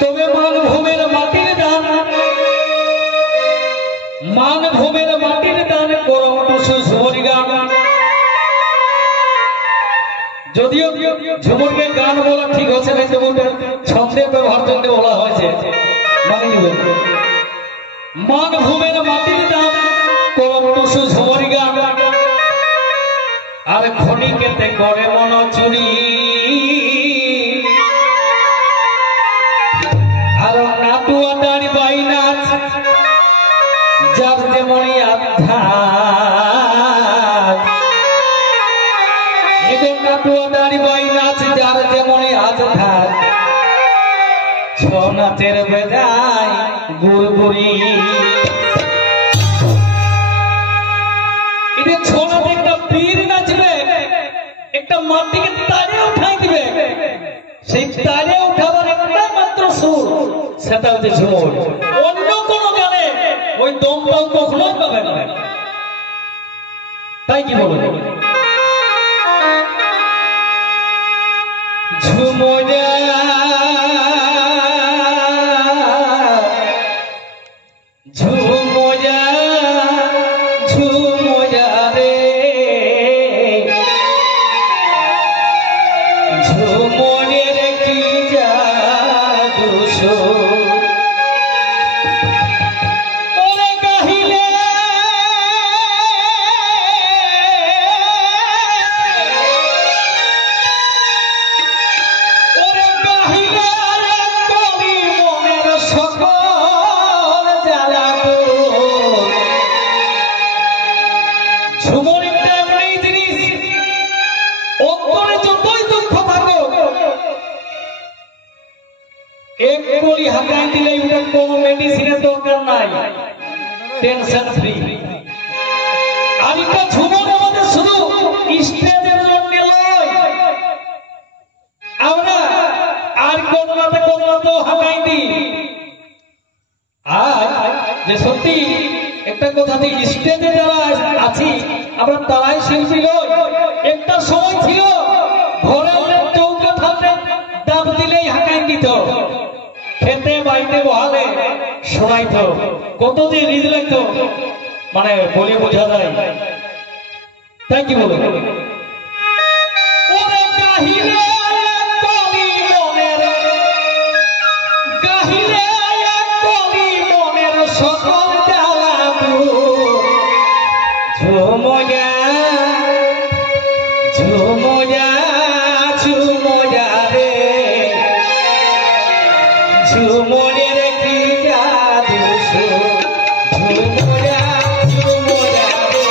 তবে মানভূমের মাটির দান, মানভূমের মাটির দান করো টুসু ঝুমুরি গান। যদিও ঝুমুরকে গান বলা ঠিক হচ্ছে না, তবু ছন্দের ব্যবহার জন্য বলা হয়েছে, মানে মানভূমের মাটির দান করো টুসু ঝুমুরি গান। আর ক্ষণিকেতে করে মন চুরি, আর নাটুয়া দাঁড়ি বাই নাচ যার যেমনই আধ্যাত্ম। এগো নাটুয়া দাঁড়ি বাই নাচ যার যেমনই আধ্যাত্ম। ছৌ নাচের বেজায় গুড়গুড়ি, এটা ছৌ নাচে একটা পীর নাচবে, একটা মাটিকে তারে উঠাই দিবে, সেই তারে উঠাবার একটা মাত্র সুর, সেটা হচ্ছে ঝুমুর। অন্য কোন গানে ওই দমটাও কখনোই পাবে না, তাই কি বলবো? ঝুমুরা ঝুমুরা ঝুমুরা রে, ঝুমুরের কি জাদু ওরে গাহিলে ওরে গাহিলে কবি মনের সকল জ্বালা। ঝুমুর একটা এমন জিনিস, অন্তরে যতই দুঃখ থাকুক এক গোলি হাঁকাই দিলেই ওটা কোনো মেডিসিনের দরকার নাই, টেনশন ফ্রি। আর এটা ঝুমুর আমাদের শুধু স্টেজের জন্য নয়, আমরা আর কোনোটাতে হাঁকাই দিই। আর যে সত্যি একটা কথা দিই, স্টেজে যারা আছি আমরা তারাই শিল্পী নই। একটা সময় ছিল ঘরে অনেক চৌকা থাকলে দাম দিলেই হাঁকাই দিত, খেতে বাড়িতে বহালে শোনাইত, কত যে রিজ লাগতো, মানে বলে বোঝা যায়, তাই কি বলে? ওরে গাহিলে কবি মনের, গাহিলে কবি মনের সকল জ্বালা। ঝুমুরা ঝুমুরা ঝুমুরা রে, ঝুমুরের কি জাদু ঝুমুরা ঝুমুরা রে,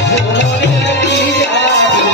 ঝুমুরের কি জাদু।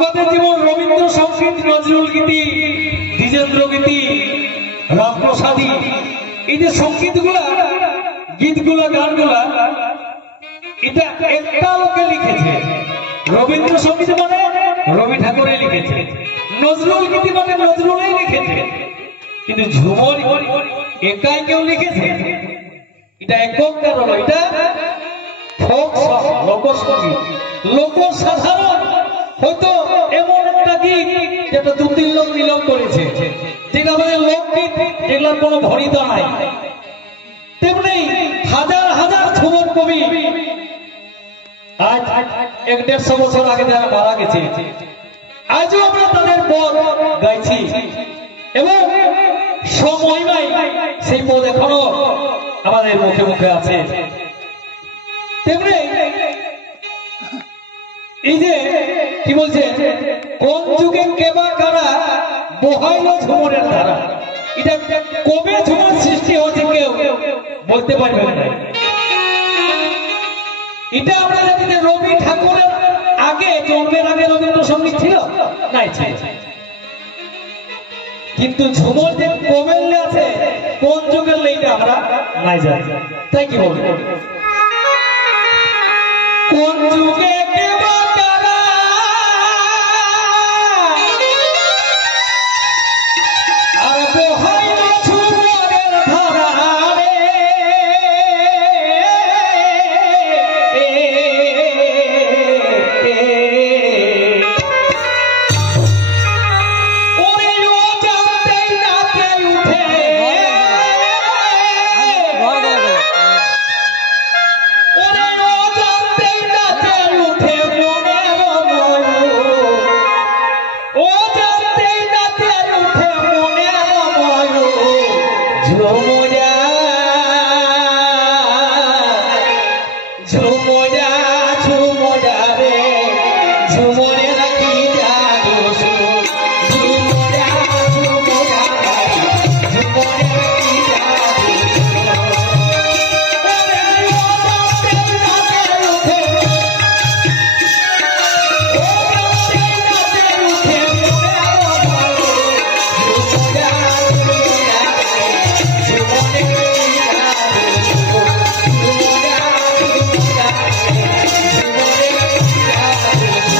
আমাদের যেমন রবীন্দ্র সঙ্গীত, নজরুল গীতি, দ্বিজেন্দ্র গীতি, রামপ্রসাদী, এই যে সঙ্গীতগুলা, গীতগুলা, গানগুলা, এটা একটা লোকে লিখেছে। রবীন্দ্র সঙ্গীত মানে রবি ঠাকুরে লিখেছে, নজরুল গীতি মানে নজরুলেই লিখেছে। কিন্তু ঝুমর একাই কেউ লিখেছে? এটা একক কারণ, এটা ফোক সং, লোকসঙ্গীত, লোকসাধারণ। হয়তো এমন একটা গীত যেটা 2-3 লোক মিলন করেছে, যেটা আমাদের লোকগীত, যেগুলোর কোনো ভরিতা নাই। তেমনি হাজার হাজার ঝুমর কবি আজ 1-150 বছর আগে যারা মারা গেছে, আজও আমরা তাদের পদ গাইছি এবং সময় সেই পদ এখনো আমাদের মুখে মুখে আছে। তেমনি এই যে কি বলছে, কোন যুগে কেবা কারা বহাইল ঝুমরের ধারা, এটা কবে ঝুমর সৃষ্টি হয়েছে কেউ বলতে পারবেন না। এটা আমরা জানি যে রবি ঠাকুরের আগে, জন্মের আগে রবীন্দ্রসঙ্গীত ছিল নাই, কিন্তু ঝুমর যে কবে আছে, কোন যুগের লেইটা আমরা নাই জানি। তাই কি বলবো, কোন যুগে কেবা কারা আর বহাইল ঝুমরের ধারা রে, ওরে ও জানতেই নাচে উঠে, ওরে ও জানতেই নাচে উঠে মনের ময়ূর, ও জানতেই নাচে উঠে মনের ময়ূর, ঝুমুরা ঝুমুরা ঝুমুরা রে, ঝুমুরে রাখি জাদু সুর, ঝুমুরা ঝুমুরা ঝুমুরে রাখি জাদু সুর, ওরে ও জানতেই নাচে উঠে, ও জানতেই নাচে উঠে মনের ময়ূর, ঝুমুরা ঝুমুরা ঝুমুরে রাখি জাদু সুর, ঝুমুরা ঝুমুরা ঝুমুরে রাখি জাদু সুর।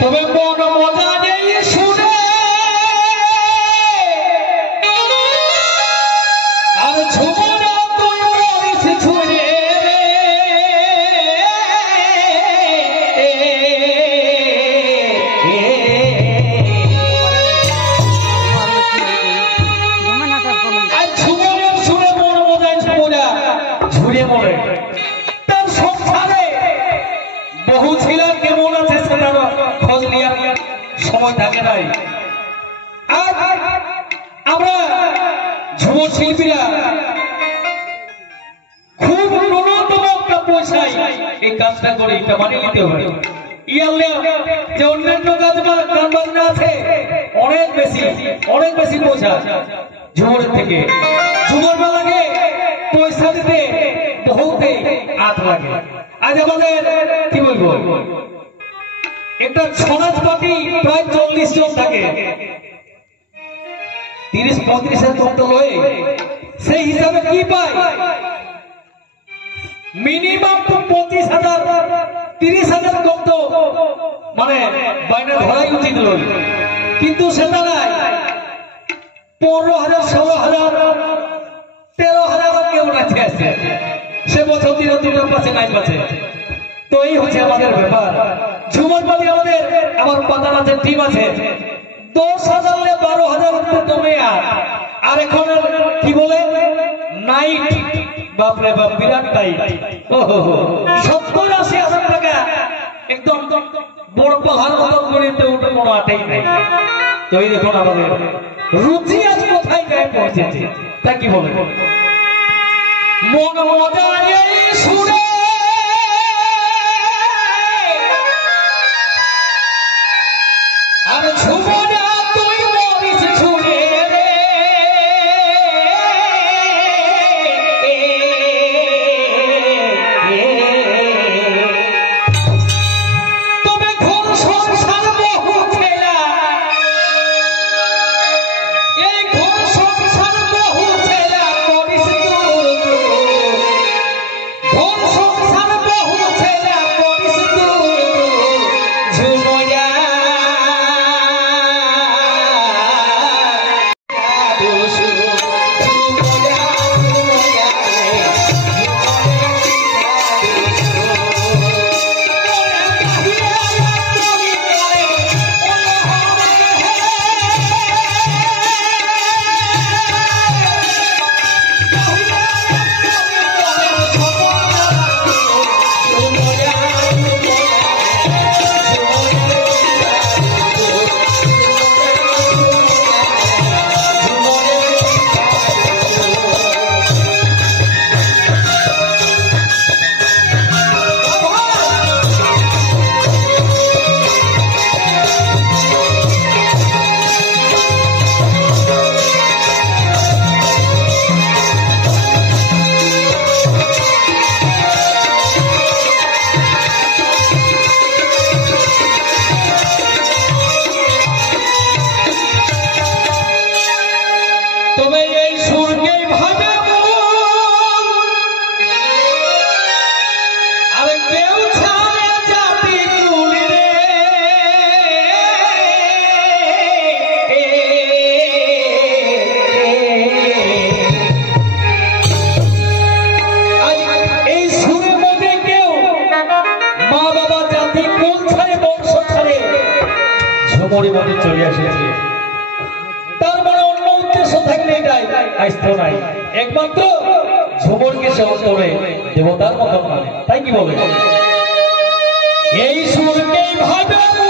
তবে মন মজা নেই শুনে, আর ঝুমরা তুই মরিস ছুঁড়ে রে, আর ঝুমরের শুনে মন মজায় ঝুমরা ঝুড়ে মরে। তার সংসারে বহু ছিলার কেমন আছে সেটার খোঁজ নেওয়ার সময় থাকে নাই। আজ আমরা ঝুমর শিল্পীরা খুব ন্যূনতম একটা পয়সায় এই কাজটা করি, এটা মানিয়ে নিতে হবে। ইয়ালে যে অন্যান্য গান বাজনা আছে অনেক বেশি পয়সা ঝুমরের থেকে। ঝুমর লাগে পয়সা দিতে বহুতে হাত লাগে। আজ আমাদের কি বলবো, একটা সমাজ পার্টি প্রায় 40 জন থাকে, 30-35 কুইন্টাল হয়ে, সেই হিসাবে কি পায়, মিনিমাম তো 25,000 30,000 কম তো মানে বাইরে ধরাই উচিত নয়। কিন্তু সেটা নাই, 15,000 16,000 13,000 কেউ নাচে আছে, সে বছর 3 পাশে নাই পাচ্ছে। তো এই হচ্ছে আমাদের ব্যাপার। ঝুমর পালি আমাদের, আমার পাতা নাচের টিম আছে, 10,000 12,000 কমে। আর এখন কি বলে নাইট, বাপরে বাপ, বিরাট টাইট। 70-80,000 টাকা একদম বড় পাহাড় মতো করে ওটা কোনো আটেই নাই। তো এই দেখুন আমাদের রুচি আজ কোথায় গায়ে পৌঁছেছে, তা কি বলে মন মজায় সুরে আর ঝুমরা তুই মরিস ছুড়ে রে তবে ঘর সংসার বহু খেলা, এই ঘর সংসার বহু খেলা করিস তুই, ঘর সংসার বহু খেলা করিস তুই ঝুমরা মনে চলে এসেছে। তার মানে অন্য উদ্দেশ্য থাকলে এটাই আসতো নাই, একমাত্র ঝুমরকে সেবন করে দেবতার মতো মানে, তাই কি বলে এই সুরকে ভাবে